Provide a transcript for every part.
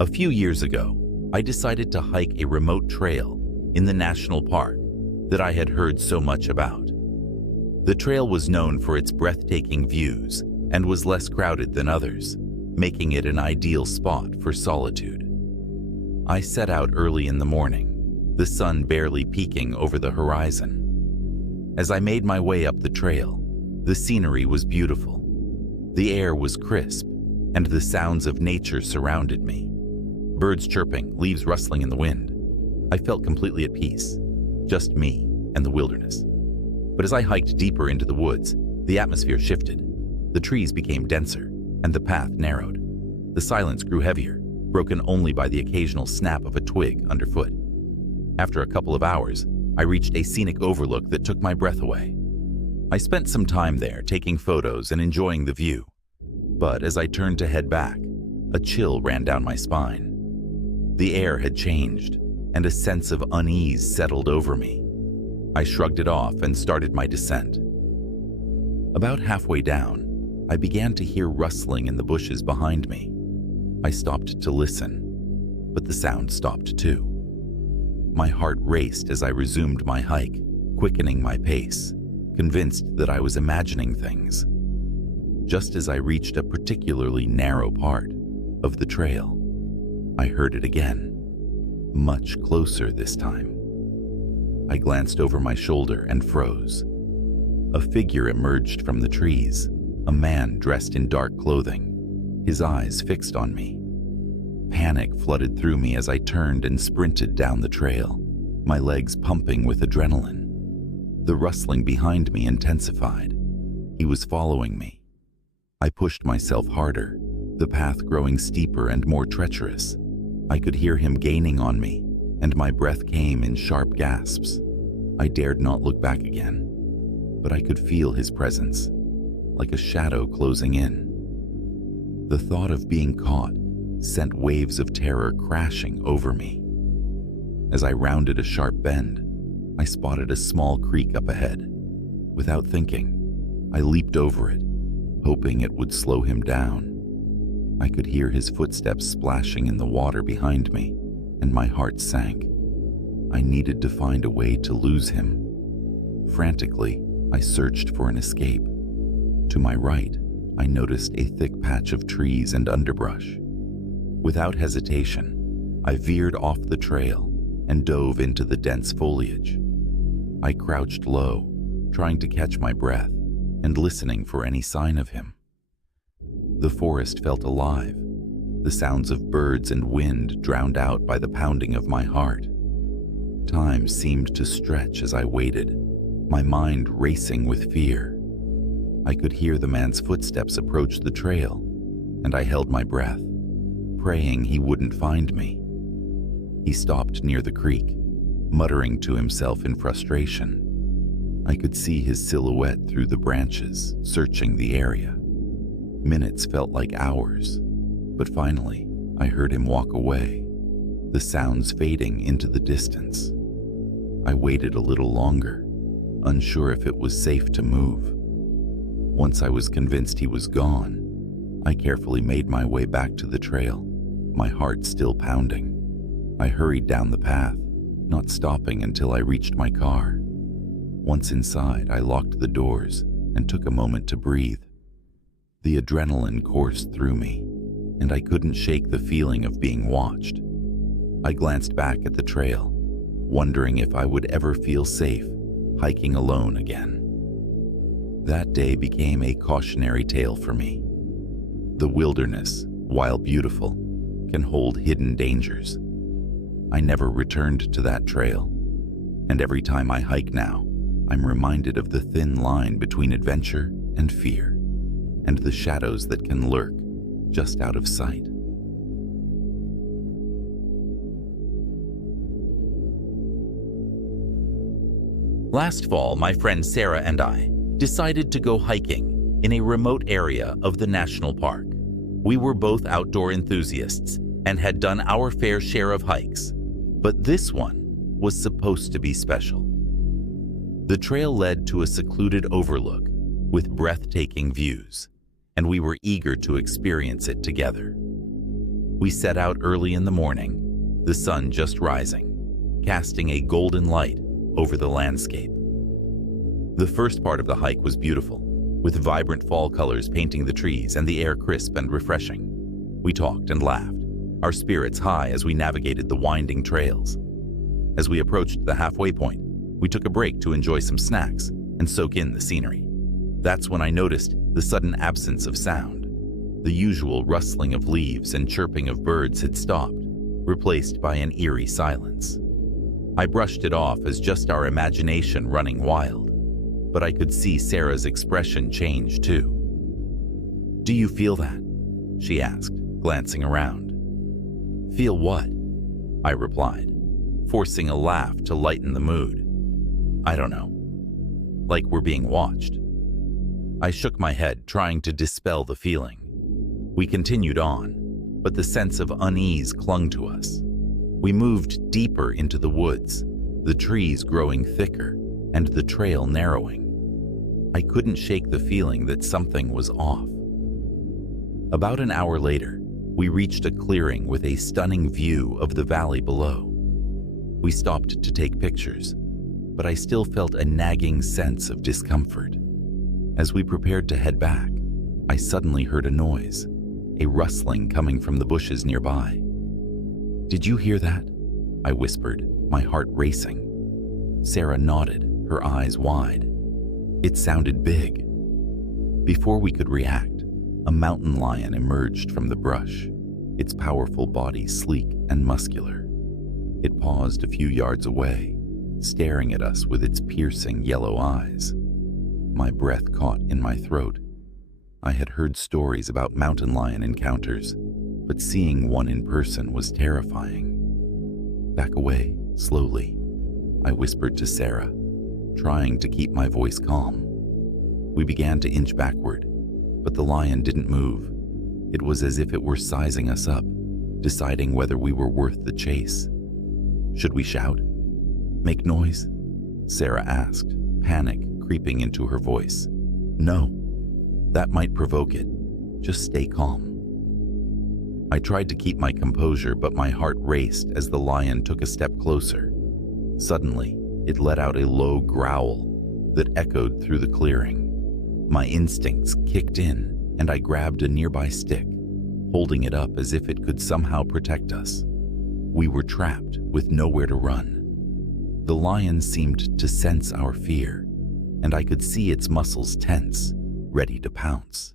A few years ago, I decided to hike a remote trail in the national park that I had heard so much about. The trail was known for its breathtaking views and was less crowded than others, making it an ideal spot for solitude. I set out early in the morning, the sun barely peeking over the horizon. As I made my way up the trail, the scenery was beautiful. The air was crisp, and the sounds of nature surrounded me. Birds chirping, leaves rustling in the wind. I felt completely at peace, just me and the wilderness. But as I hiked deeper into the woods, the atmosphere shifted. The trees became denser, and the path narrowed. The silence grew heavier, broken only by the occasional snap of a twig underfoot. After a couple of hours, I reached a scenic overlook that took my breath away. I spent some time there taking photos and enjoying the view. But as I turned to head back, a chill ran down my spine. The air had changed, and a sense of unease settled over me. I shrugged it off and started my descent. About halfway down, I began to hear rustling in the bushes behind me. I stopped to listen, but the sound stopped too. My heart raced as I resumed my hike, quickening my pace, convinced that I was imagining things. Just as I reached a particularly narrow part of the trail, I heard it again, much closer this time. I glanced over my shoulder and froze. A figure emerged from the trees, a man dressed in dark clothing, his eyes fixed on me. Panic flooded through me as I turned and sprinted down the trail, my legs pumping with adrenaline. The rustling behind me intensified. He was following me. I pushed myself harder, the path growing steeper and more treacherous. I could hear him gaining on me, and my breath came in sharp gasps. I dared not look back again, but I could feel his presence, like a shadow closing in. The thought of being caught sent waves of terror crashing over me. As I rounded a sharp bend, I spotted a small creek up ahead. Without thinking, I leaped over it, hoping it would slow him down. I could hear his footsteps splashing in the water behind me, and my heart sank. I needed to find a way to lose him. Frantically, I searched for an escape. To my right, I noticed a thick patch of trees and underbrush. Without hesitation, I veered off the trail and dove into the dense foliage. I crouched low, trying to catch my breath and listening for any sign of him. The forest felt alive, the sounds of birds and wind drowned out by the pounding of my heart. Time seemed to stretch as I waited, my mind racing with fear. I could hear the man's footsteps approach the trail, and I held my breath, praying he wouldn't find me. He stopped near the creek, muttering to himself in frustration. I could see his silhouette through the branches, searching the area. Minutes felt like hours, but finally, I heard him walk away, the sounds fading into the distance. I waited a little longer, unsure if it was safe to move. Once I was convinced he was gone, I carefully made my way back to the trail, my heart still pounding. I hurried down the path, not stopping until I reached my car. Once inside, I locked the doors and took a moment to breathe. The adrenaline coursed through me, and I couldn't shake the feeling of being watched. I glanced back at the trail, wondering if I would ever feel safe hiking alone again. That day became a cautionary tale for me. The wilderness, while beautiful, can hold hidden dangers. I never returned to that trail, and every time I hike now, I'm reminded of the thin line between adventure and fear, and the shadows that can lurk just out of sight. Last fall, my friend Sarah and I decided to go hiking in a remote area of the national park. We were both outdoor enthusiasts and had done our fair share of hikes, but this one was supposed to be special. The trail led to a secluded overlook with breathtaking views, and we were eager to experience it together. We set out early in the morning, the sun just rising, casting a golden light over the landscape. The first part of the hike was beautiful, with vibrant fall colors painting the trees and the air crisp and refreshing. We talked and laughed, our spirits high as we navigated the winding trails. As we approached the halfway point, we took a break to enjoy some snacks and soak in the scenery. That's when I noticed the sudden absence of sound. The usual rustling of leaves and chirping of birds had stopped, replaced by an eerie silence. I brushed it off as just our imagination running wild, but I could see Sarah's expression change too. "Do you feel that?" she asked, glancing around. "Feel what?" I replied, forcing a laugh to lighten the mood. "I don't know. Like we're being watched." I shook my head, trying to dispel the feeling. We continued on, but the sense of unease clung to us. We moved deeper into the woods, the trees growing thicker and the trail narrowing. I couldn't shake the feeling that something was off. About an hour later, we reached a clearing with a stunning view of the valley below. We stopped to take pictures, but I still felt a nagging sense of discomfort. As we prepared to head back, I suddenly heard a noise, a rustling coming from the bushes nearby. "Did you hear that?" I whispered, my heart racing. Sarah nodded, her eyes wide. It sounded big. Before we could react, a mountain lion emerged from the brush, its powerful body sleek and muscular. It paused a few yards away, staring at us with its piercing yellow eyes. My breath caught in my throat. I had heard stories about mountain lion encounters, but seeing one in person was terrifying. "Back away, slowly," I whispered to Sarah, trying to keep my voice calm. We began to inch backward, but the lion didn't move. It was as if it were sizing us up, deciding whether we were worth the chase. "Should we shout? Make noise?" Sarah asked, panic creeping into her voice. "No. That might provoke it. Just stay calm." I tried to keep my composure, but my heart raced as the lion took a step closer. Suddenly, it let out a low growl that echoed through the clearing. My instincts kicked in, and I grabbed a nearby stick, holding it up as if it could somehow protect us. We were trapped with nowhere to run. The lion seemed to sense our fear, and I could see its muscles tense, ready to pounce.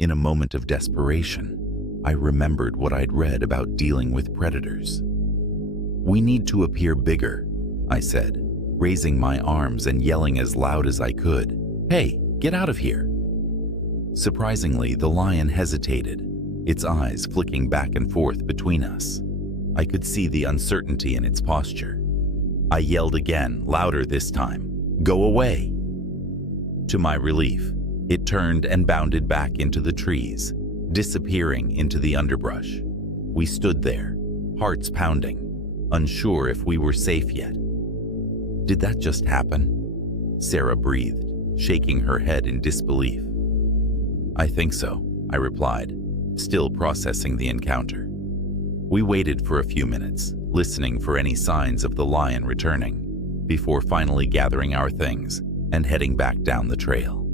In a moment of desperation, I remembered what I'd read about dealing with predators. "We need to appear bigger," I said, raising my arms and yelling as loud as I could. "Hey, get out of here!" Surprisingly, the lion hesitated, its eyes flicking back and forth between us. I could see the uncertainty in its posture. I yelled again, louder this time, "Go away!" To my relief, it turned and bounded back into the trees, disappearing into the underbrush. We stood there, hearts pounding, unsure if we were safe yet. "Did that just happen?" Sarah breathed, shaking her head in disbelief. "I think so," I replied, still processing the encounter. We waited for a few minutes, listening for any signs of the lion returning, before finally gathering our things and heading back down the trail.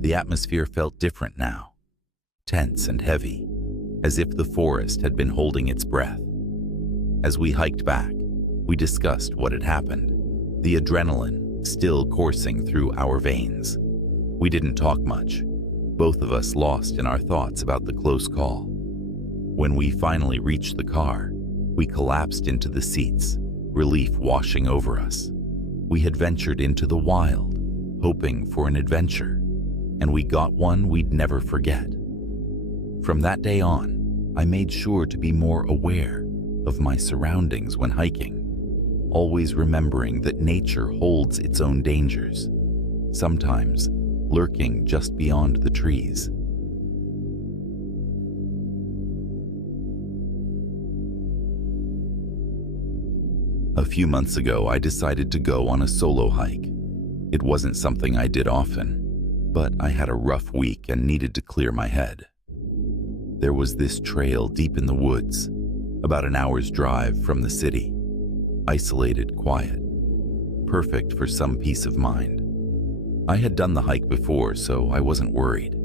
The atmosphere felt different now, tense and heavy, as if the forest had been holding its breath. As we hiked back, we discussed what had happened, the adrenaline still coursing through our veins. We didn't talk much, both of us lost in our thoughts about the close call. When we finally reached the car, we collapsed into the seats, relief washing over us. We had ventured into the wild, hoping for an adventure, and we got one we'd never forget. From that day on, I made sure to be more aware of my surroundings when hiking, always remembering that nature holds its own dangers, sometimes lurking just beyond the trees. A few months ago, I decided to go on a solo hike. It wasn't something I did often, but I had a rough week and needed to clear my head. There was this trail deep in the woods, about an hour's drive from the city. Isolated, quiet. Perfect for some peace of mind. I had done the hike before, so I wasn't worried.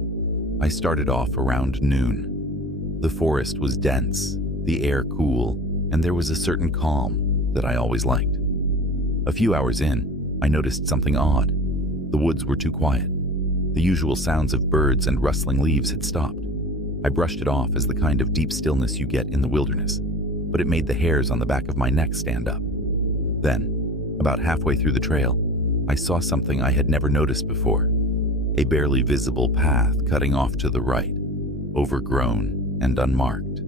I started off around noon. The forest was dense, the air cool, and there was a certain calm that I always liked. A few hours in, I noticed something odd. The woods were too quiet. The usual sounds of birds and rustling leaves had stopped. I brushed it off as the kind of deep stillness you get in the wilderness, but it made the hairs on the back of my neck stand up. Then, about halfway through the trail, I saw something I had never noticed before. A barely visible path cutting off to the right, overgrown and unmarked.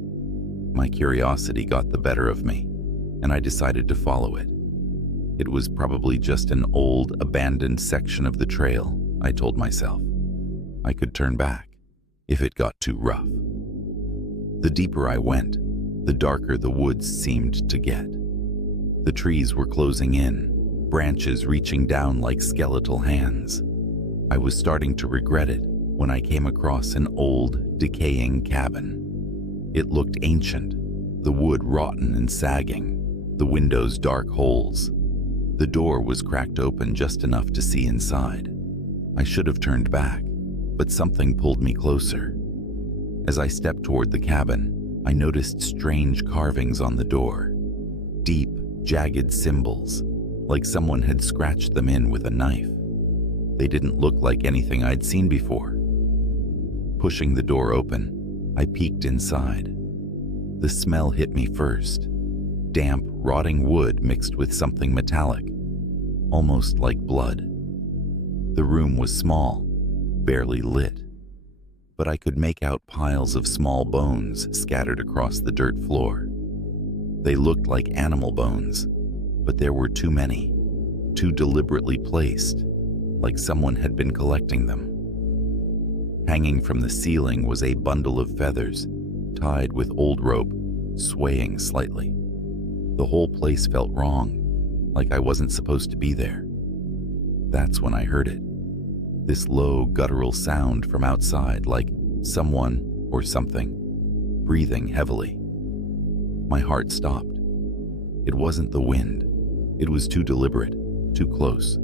My curiosity got the better of me, and I decided to follow it. It was probably just an old, abandoned section of the trail, I told myself. I could turn back if it got too rough. The deeper I went, the darker the woods seemed to get. The trees were closing in, branches reaching down like skeletal hands. I was starting to regret it when I came across an old, decaying cabin. It looked ancient, the wood rotten and sagging, the windows dark holes. The door was cracked open just enough to see inside. I should have turned back, but something pulled me closer. As I stepped toward the cabin, I noticed strange carvings on the door. Deep, jagged symbols, like someone had scratched them in with a knife. They didn't look like anything I'd seen before. Pushing the door open, I peeked inside. The smell hit me first. Damp, rotting wood mixed with something metallic, almost like blood. The room was small, barely lit, but I could make out piles of small bones scattered across the dirt floor. They looked like animal bones, but there were too many, too deliberately placed, like someone had been collecting them. Hanging from the ceiling was a bundle of feathers, tied with old rope, swaying slightly. The whole place felt wrong, like I wasn't supposed to be there. That's when I heard it. This low, guttural sound from outside, like someone or something breathing heavily. My heart stopped. It wasn't the wind. It was too deliberate, too close.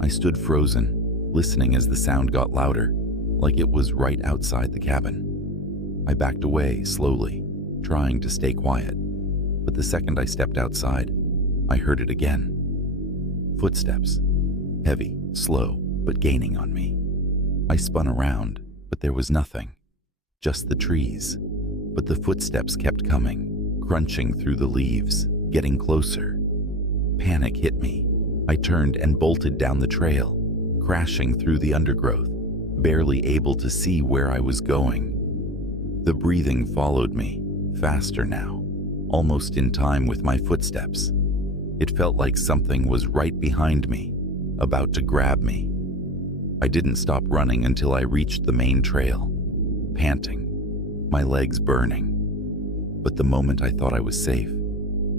I stood frozen, listening as the sound got louder, like it was right outside the cabin. I backed away slowly, trying to stay quiet. But the second I stepped outside, I heard it again. Footsteps. Heavy, slow, but gaining on me. I spun around, but there was nothing. Just the trees. But the footsteps kept coming, crunching through the leaves, getting closer. Panic hit me. I turned and bolted down the trail, crashing through the undergrowth, barely able to see where I was going. The breathing followed me, faster now, almost in time with my footsteps. It felt like something was right behind me, about to grab me. I didn't stop running until I reached the main trail, panting, my legs burning. But the moment I thought I was safe,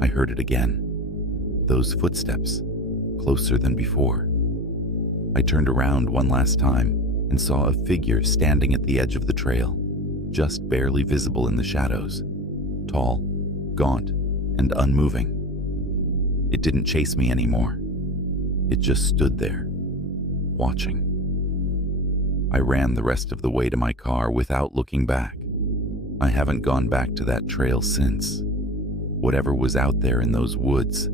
I heard it again. Those footsteps, closer than before. I turned around one last time and saw a figure standing at the edge of the trail, just barely visible in the shadows. Tall, gaunt, and unmoving. It didn't chase me anymore. It just stood there, watching. I ran the rest of the way to my car without looking back. I haven't gone back to that trail since. Whatever was out there in those woods,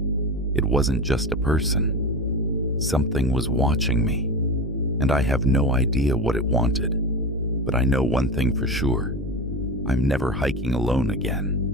it wasn't just a person. Something was watching me, and I have no idea what it wanted. But I know one thing for sure. I'm never hiking alone again.